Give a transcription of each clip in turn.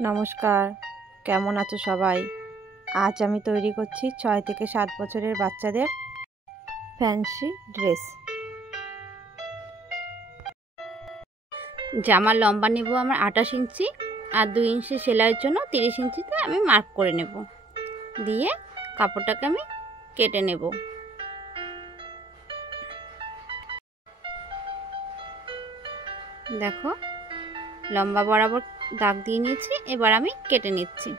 নমস্কার, কেমন আছো সবাই? আজ আমি তৈরি করছি 6 থেকে 7 বছরের বাচ্চাদের ফ্যান্সি ড্রেস। জামার লম্বা নেব আমার 28 ইঞ্চি আর 2 ইঞ্চি সেলাইয়ের জন্য 30 ইঞ্চিতে আমি মার্ক করে নেব। দিয়ে কাপড়টাকে আমি কেটে নেব। দেখো লম্বা বরাবর দাগ দিয়ে নিয়েছি, এবার আমি কেটে নিচ্ছি।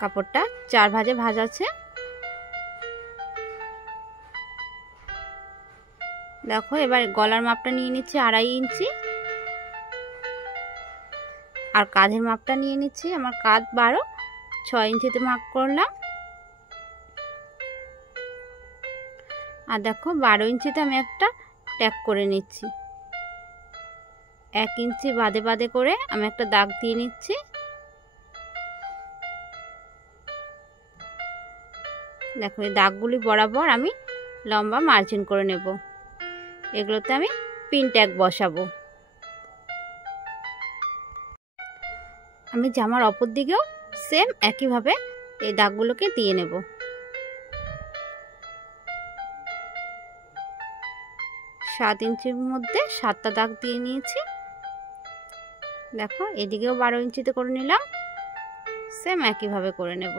কাপড়টা 4 ভাঁজে ভাঁজ আছে। দেখো এবার গলার মাপটা নিয়ে নিচ্ছি 2.5 ইঞ্চি আর কাঁধের মাপটা নিয়ে নিচ্ছি, আমার কাঁধ 12, 6 ইঞ্চিতে মার্ক করলাম। আর দেখো 12 ইঞ্চিতে আমি একটা ট্যাগ করে নিচ্ছি। 1 ইঞ্চি বাদে বাদে করে আমি একটা দাগ দিয়ে নিচ্ছি। দেখো এই দাগগুলি বরাবর আমি লম্বা মার্জিন করে নেব। এগুলোতে আমি পিন ট্যাগ বসাবো। আমি জামার অপর দিকেও সেম একইভাবে এই দাগগুলোকে দিয়ে নেব। সাত ইঞ্চির মধ্যে 7টা দাগ দিয়ে নিয়েছি। দেখো এদিকেও 12 ইঞ্চিতে করে নিলাম, সেম একইভাবে করে নেব।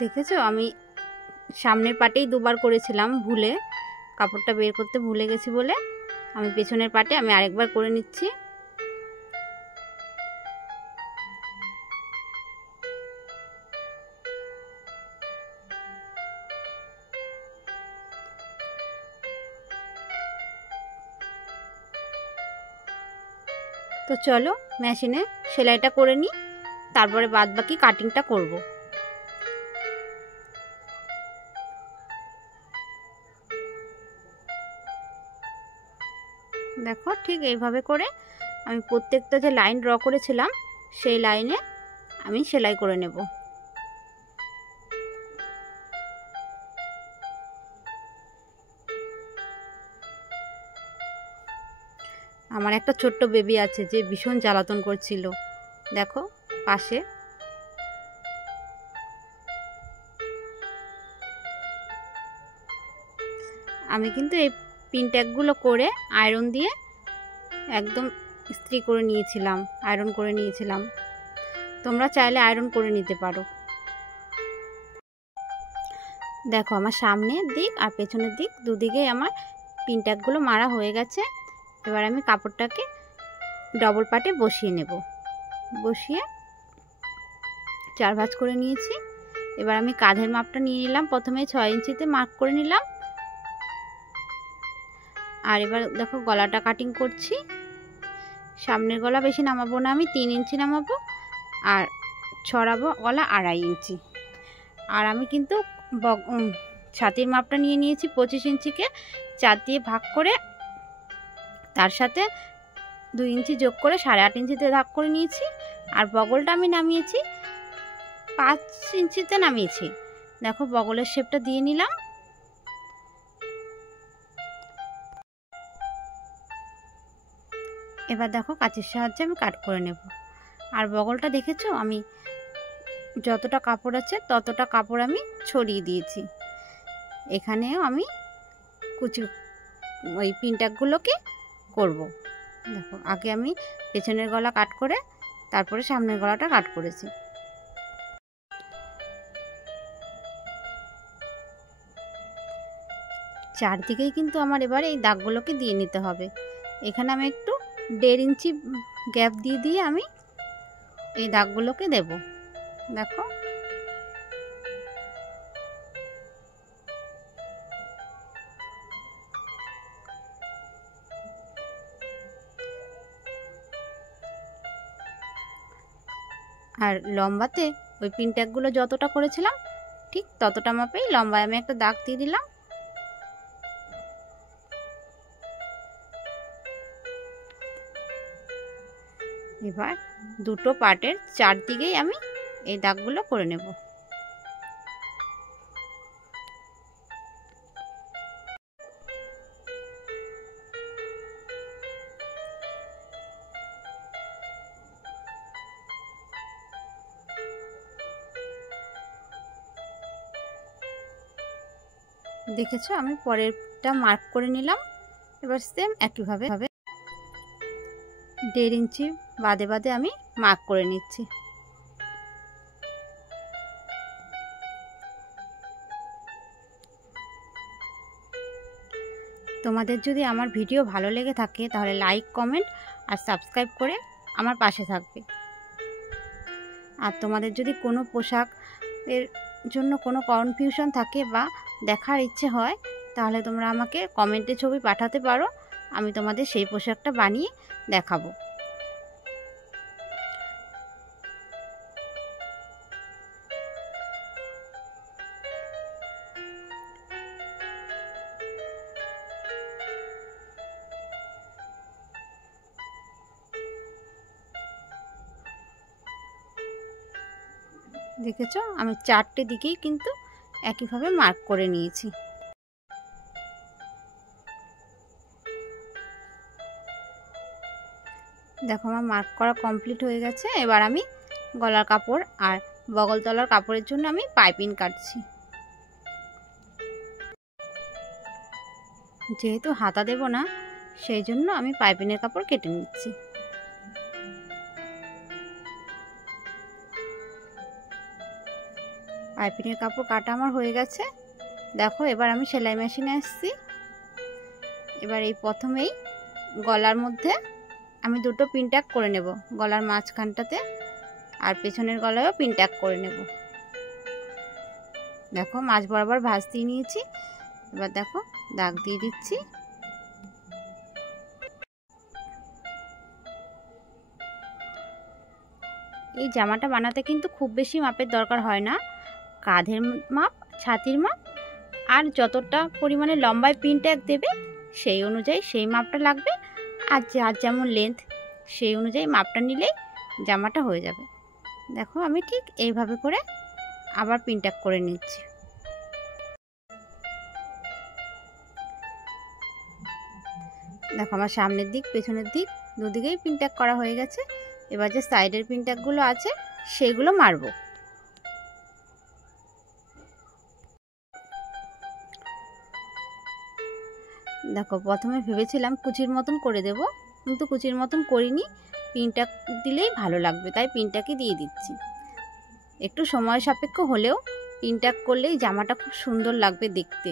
দেখেছো আমি সামনের পাটেই দুবার করেছিলাম, ভুলে কাপড়টা বের করতে ভুলে গেছি বলে আমি পেছনের পাটে আমি আরেকবার করে নিচ্ছি। তো চলো মেশিনে সেলাইটা করে নিই, তারপরে বাদ বাকি কাটিংটা করব। দেখো ঠিক এইভাবে করে আমি প্রত্যেকটা যে লাইন ড্র করেছিলাম সেই লাইনে আমি সেলাই করে নেব। আমার একটা ছোট্ট বেবি আছে যে ভীষণ জ্বালাতন করছিল, দেখো পাশে। আমি কিন্তু এই পিন ট্যাগগুলো করে আয়রন দিয়ে একদম ইস্ত্রি করে নিয়েছিলাম, আয়রন করে নিয়েছিলাম। তোমরা চাইলে আয়রন করে নিতে পারো। দেখো আমার সামনের দিক আর পেছনের দিক দুদিকেই আমার পিন ট্যাগগুলো মারা হয়ে গেছে। এবার আমি কাপড়টাকে ডবল পাটে বসিয়ে নেব। বসিয়ে 4 ভাঁজ করে নিয়েছি। এবার আমি কাঁধের মাপটা নিয়ে নিলাম, প্রথমে 6 ইঞ্চিতে মার্ক করে নিলাম। আর এবার দেখো গলাটা কাটিং করছি। সামনের গলা বেশি নামাবো না, আমি 3 ইঞ্চি নামাবো আর ছড়াবো গলা 2.5 ইঞ্চি। আর আমি কিন্তু ছাতির মাপটা নিয়ে নিয়েছি 25 ইঞ্চিকে 4 দিয়ে ভাগ করে, তার সাথে 2 ইঞ্চি যোগ করে 8.5 ইঞ্চিতে ভাগ করে নিয়েছি। আর বগলটা আমি নামিয়েছি 5 ইঞ্চিতে নামিয়েছি। দেখো বগলের শেপটা দিয়ে নিলাম। এবার দেখো কাঁচির সাহায্যে আমি কাট করে নেব। আর বগলটা দেখেছো আমি যতটা কাপড় আছে ততটা কাপড় আমি ছড়িয়ে দিয়েছি। এখানেও আমি ওই পিন ট্যাগগুলোকে করব। দেখো আগে আমি পেছনের গলা কাট করে তারপরে সামনের গলাটা কাট করেছি। চারদিকেই কিন্তু আমার এবার এই দাগগুলোকে দিয়ে নিতে হবে। এখানে আমি একটু 1.5 ইঞ্চি গ্যাপ দিয়ে দিয়ে আমি এই দাগগুলোকে দেব। দেখো আর লম্বাতে ওই পিন ট্যাগগুলো যতটা করেছিলাম ঠিক ততটা মাপেই লম্বায় আমি একটা দাগ দিয়ে দিলাম। এবার দুটো পার্টের চারদিকেই আমি এই দাগগুলো করে নেব। দেখেছো আমি পরেরটা মার্ক করে নিলাম। এবার সেম একইভাবে 1.5 ইঞ্চি বাদে বাদে আমি মার্ক করে নিচ্ছি। তোমাদের যদি আমার ভিডিও ভালো লেগে থাকে তাহলে লাইক, কমেন্ট আর সাবস্ক্রাইব করে আমার পাশে থাকবে। আর তোমাদের যদি কোনো পোশাকের জন্য কোনো কনফিউশন থাকে বা দেখার ইচ্ছে হয় তাহলে তোমরা আমাকে কমেন্টে ছবি পাঠাতে পারো, আমি তোমাদের সেই পোশাকটা বানিয়ে দেখাবো। দেখেছো আমি চারটে দিকেই কিন্তু একইভাবে মার্ক করে নিয়েছি। দেখো আমার মার্ক করা কমপ্লিট হয়ে গেছে। এবার আমি গলার কাপড় আর বগল তলার কাপড়ের জন্য আমি পাইপিং কাটছি। যেহেতু হাতা দেব না সেই জন্য আমি পাইপিংয়ের কাপড় কেটে নিচ্ছি। পাইপিংয়ের কাপড় কাটা আমার হয়ে গেছে। দেখো এবার আমি সেলাই মেশিনে আসছি। এবার এই প্রথমেই গলার মধ্যে আমি দুটো পিন ট্যাগ করে নেব, গলার মাঝখানটাতে আর পেছনের গলায়ও পিন ট্যাগ করে নেব। দেখো মাঝ বরাবর ভাঁজ দিয়ে নিয়েছি। এবার দেখো দাগ দিয়ে দিচ্ছি। এই জামাটা বানাতে কিন্তু খুব বেশি মাপের দরকার হয় না। কাঁধের মাপ, ছাতির মাপ আর যতটা পরিমাণে লম্বায় পিন ট্যাগ দেবে সেই অনুযায়ী সেই মাপটা লাগবে। আর যার যেমন লেন্থ সেই অনুযায়ী মাপটা নিলেই জামাটা হয়ে যাবে। দেখো আমি ঠিক এইভাবে করে আবার পিন ট্যাগ করে নিচ্ছি। দেখো আমার সামনের দিক পেছনের দিক দুদিকেই পিন ট্যাগ করা হয়ে গেছে। এবার যে সাইডের পিন ট্যাগগুলো আছে সেগুলো মারবো। দেখো প্রথমে ভেবেছিলাম কুচির মতন করে দেব, কিন্তু কুচির মতন করিনি। পিন ট্যাগ দিলেই ভালো লাগবে তাই পিন ট্যাগই দিয়ে দিচ্ছি। একটু সময় সাপেক্ষ হলেও পিন ট্যাগ করলেই জামাটা খুব সুন্দর লাগবে দেখতে।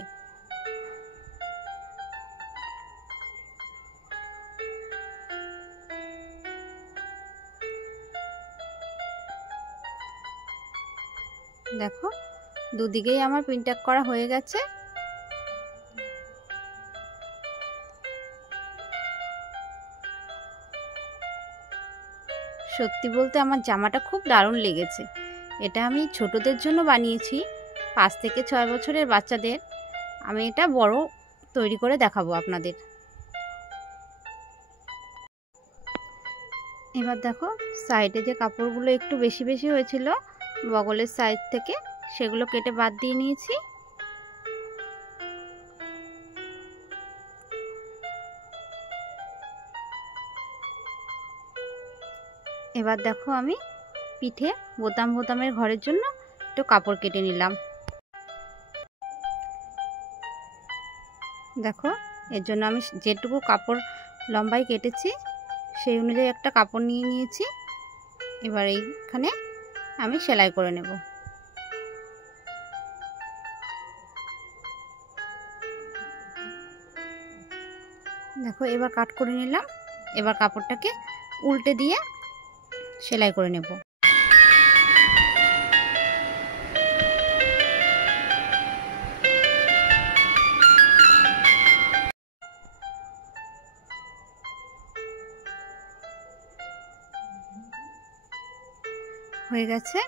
দেখো দুদিকেই আমার পিন ট্যাগ করা হয়ে গেছে। সত্যি বলতে আমার জামাটা খুব দারুণ লেগেছে। এটা আমি ছোটদের জন্য বানিয়েছি, 5 থেকে 6 বছরের বাচ্চাদের। আমি এটা বড় তৈরি করে দেখাবো আপনাদের। এবার দেখো সাইডে যে কাপড়গুলো একটু বেশি বেশি হয়েছিল বগলের সাইড থেকে, সেগুলো কেটে বাদ দিয়ে নিয়েছি। এবার দেখো আমি পিঠে বোতামের ঘরের জন্য একটু কাপড় কেটে নিলাম। দেখো এর জন্য আমি যেটুকু কাপড় লম্বাই কেটেছি সেই অনুযায়ী একটা কাপড় নিয়ে নিয়েছি। এবার এইখানে আমি সেলাই করে নেব। দেখো এবার কাট করে নিলাম। এবার কাপড়টাকে উল্টে দিয়ে সেলাই করে নেব। হয়ে গেছে।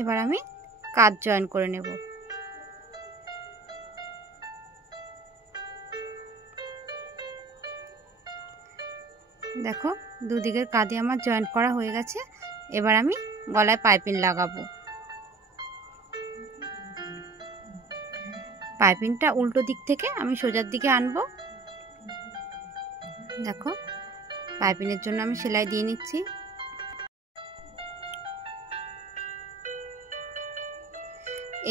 এবার আমি কাজ জয়েন করে নেব। দেখো দুদিকের কাঁধে আমার জয়েন্ট করা হয়ে গেছে। এবার আমি গলায় পাইপিং লাগাবো। পাইপিংটা উল্টো দিক থেকে আমি সোজার দিকে আনবো। দেখো পাইপিংয়ের জন্য আমি সেলাই দিয়ে নিচ্ছি।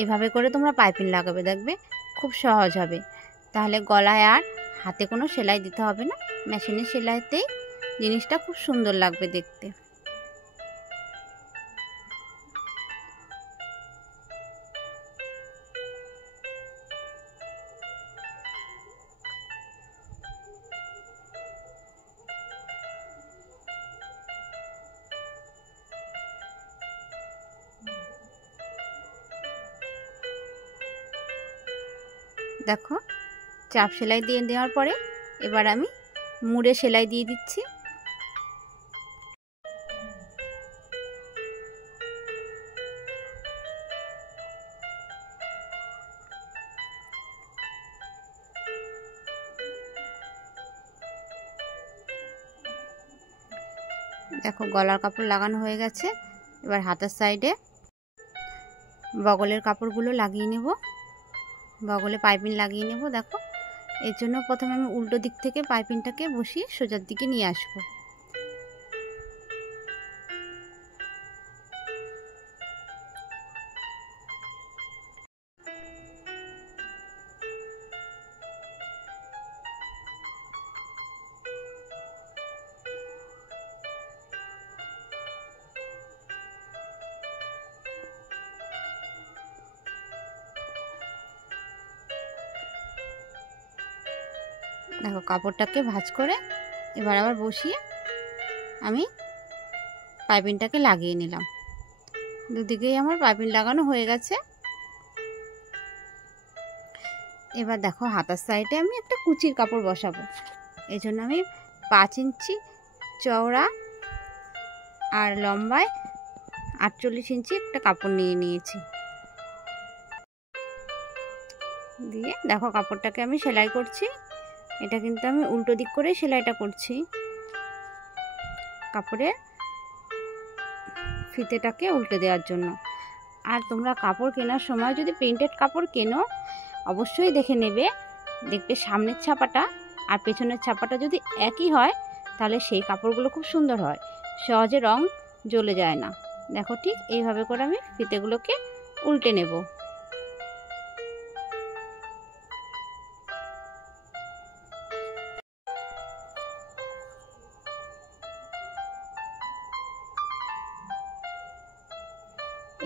এভাবে করে তোমরা পাইপিং লাগাবে, দেখবে খুব সহজ হবে। তাহলে গলায় আর হাতে কোনো সেলাই দিতে হবে না, মেশিনের সেলাইতেই জিনিসটা খুব সুন্দর লাগবে দেখতে। দেখো চাপ সেলাই দিয়ে দেওয়ার পরে এবার আমি মুড়ে সেলাই দিয়ে দিচ্ছি। দেখো গলার কাপড় লাগানো হয়ে গেছে। এবার হাতের সাইডে বগলের কাপড়গুলো লাগিয়ে নেব, বগলে পাইপিং লাগিয়ে নেব। দেখো এর জন্য প্রথমে আমি উল্টো দিক থেকে পাইপিংটাকে বসিয়ে সোজার দিকে নিয়ে আসবো। দেখো কাপড়টাকে ভাঁজ করে এবার আবার বসিয়ে আমি পাইপিংটাকে লাগিয়ে নিলাম। দুদিকেই আমার পাইপিং লাগানো হয়ে গেছে। এবার দেখো হাতার সাইডে আমি একটা কুচির কাপড় বসাবো। এই জন্য আমি 5 ইঞ্চি চওড়া আর লম্বায় 48 ইঞ্চি একটা কাপড় নিয়ে নিয়েছি। দিয়ে দেখো কাপড়টাকে আমি সেলাই করছি। এটা কিন্তু আমি উল্টো দিক করে সেলাইটা করছি। কাপড়ের ফিতেটাকে উল্টে দেওয়ার জন্য। আর তোমরা কাপড় কেনার সময় যদি প্রিন্টেড কাপড় কেনো অবশ্যই দেখে নেবে, দেখবে সামনের ছাপাটা আর পেছনের ছাপাটা যদি একই হয় তাহলে সেই কাপড়গুলো খুব সুন্দর হয়, সহজে রং জ্বলে যায় না। দেখো ঠিক এইভাবে করে আমি ফিতেগুলোকে উল্টে নেব।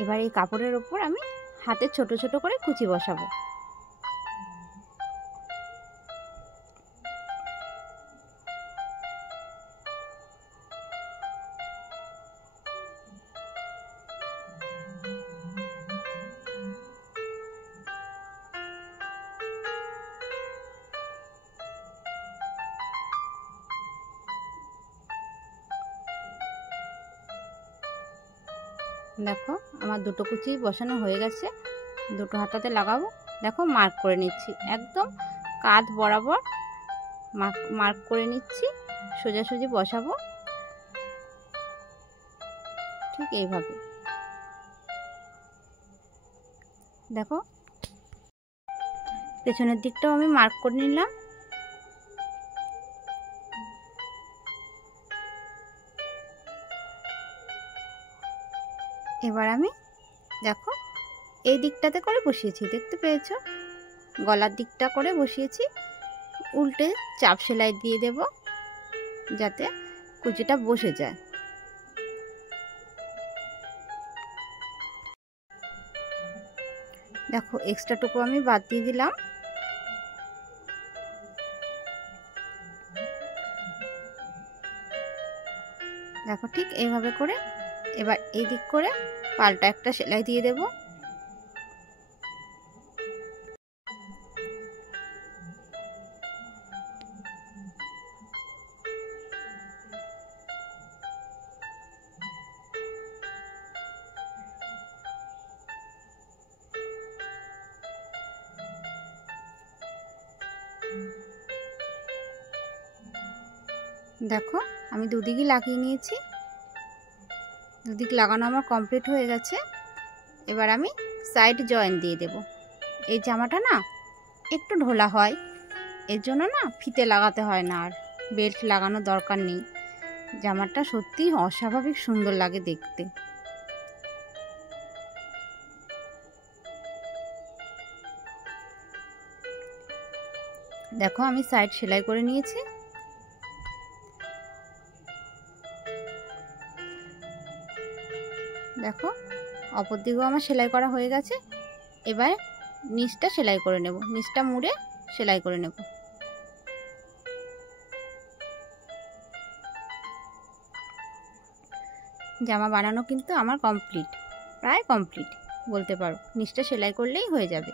এবার এই কাপড়ের ওপর আমি হাতে ছোট ছোট করে কুচি বসাবো। দেখো আমার দুটো কুচি বসানো হয়ে গেছে, দুটো হাতাতে লাগাবো। দেখো মার্ক করে নিচ্ছি, একদম কাঁধ বরাবর মার্ক করে নিচ্ছি, সোজাসুজি বসাবো ঠিক এইভাবে। দেখো পেছনের দিকটাও আমি মার্ক করে নিলাম। এবার আমি দেখো এই দিকটাতে করে বসিয়েছি, দেখতে পেয়েছো? গলার দিকটা করে বসিয়েছি। উল্টে চাপ সেলাই দিয়ে দেব যাতে কুচিটা বসে যায়। দেখো এক্সট্রাটুকু আমি বাদ দিয়ে দিলাম। দেখো ঠিক এইভাবে করে এবার এই দিক করে পাল্টা একটা সেলাই দিয়ে দেব। দেখো আমি দুদিকই লাগিয়ে নিয়েছি। দুদিক লাগানো আমার কমপ্লিট হয়ে গেছে। এবার আমি সাইড জয়েন দিয়ে দেব। এই জামাটা না একটু ঢোলা হয়, এর জন্য না ফিতে লাগাতে হয় না, আর বেল্ট লাগানোর দরকার নেই। জামাটা সত্যি অস্বাভাবিক সুন্দর লাগে দেখতে। দেখো আমি সাইড সেলাই করে নিয়েছি। দেখো অপর দিকেও আমার সেলাই করা হয়ে গেছে। এবার নিচটা সেলাই করে নেব, নিচটা মুড়ে সেলাই করে নেব। জামা বানানো কিন্তু আমার কমপ্লিট, প্রায় কমপ্লিট বলতে পারো। নিচটা সেলাই করলেই হয়ে যাবে।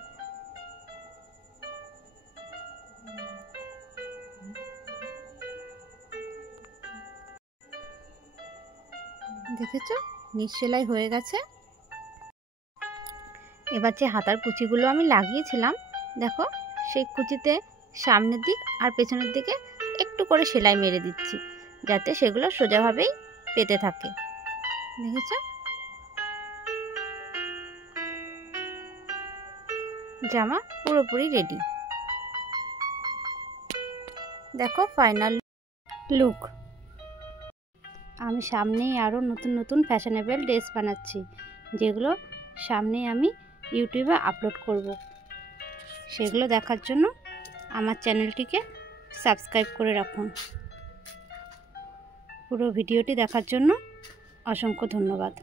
দেখেছো নিচ সেলাই হয়ে গেছে। এবার যে হাতার কুচিগুলো আমি লাগিয়েছিলাম, দেখো সেই কুচিতে সামনের দিক আর পেছনের দিকে একটু করে সেলাই মেরে দিচ্ছি, যাতে সেগুলো সোজাভাবেই পেতে থাকে। দেখেছো জামা পুরোপুরি রেডি। দেখো ফাইনাল লুক। আমি সামনেই আরও নতুন নতুন ফ্যাশনেবল ড্রেস বানাচ্ছি, যেগুলো সামনে আমি ইউটিউবে আপলোড করব। সেগুলো দেখার জন্য আমার চ্যানেলটিকে সাবস্ক্রাইব করে রাখুন। পুরো ভিডিওটি দেখার জন্য অসংখ্য ধন্যবাদ।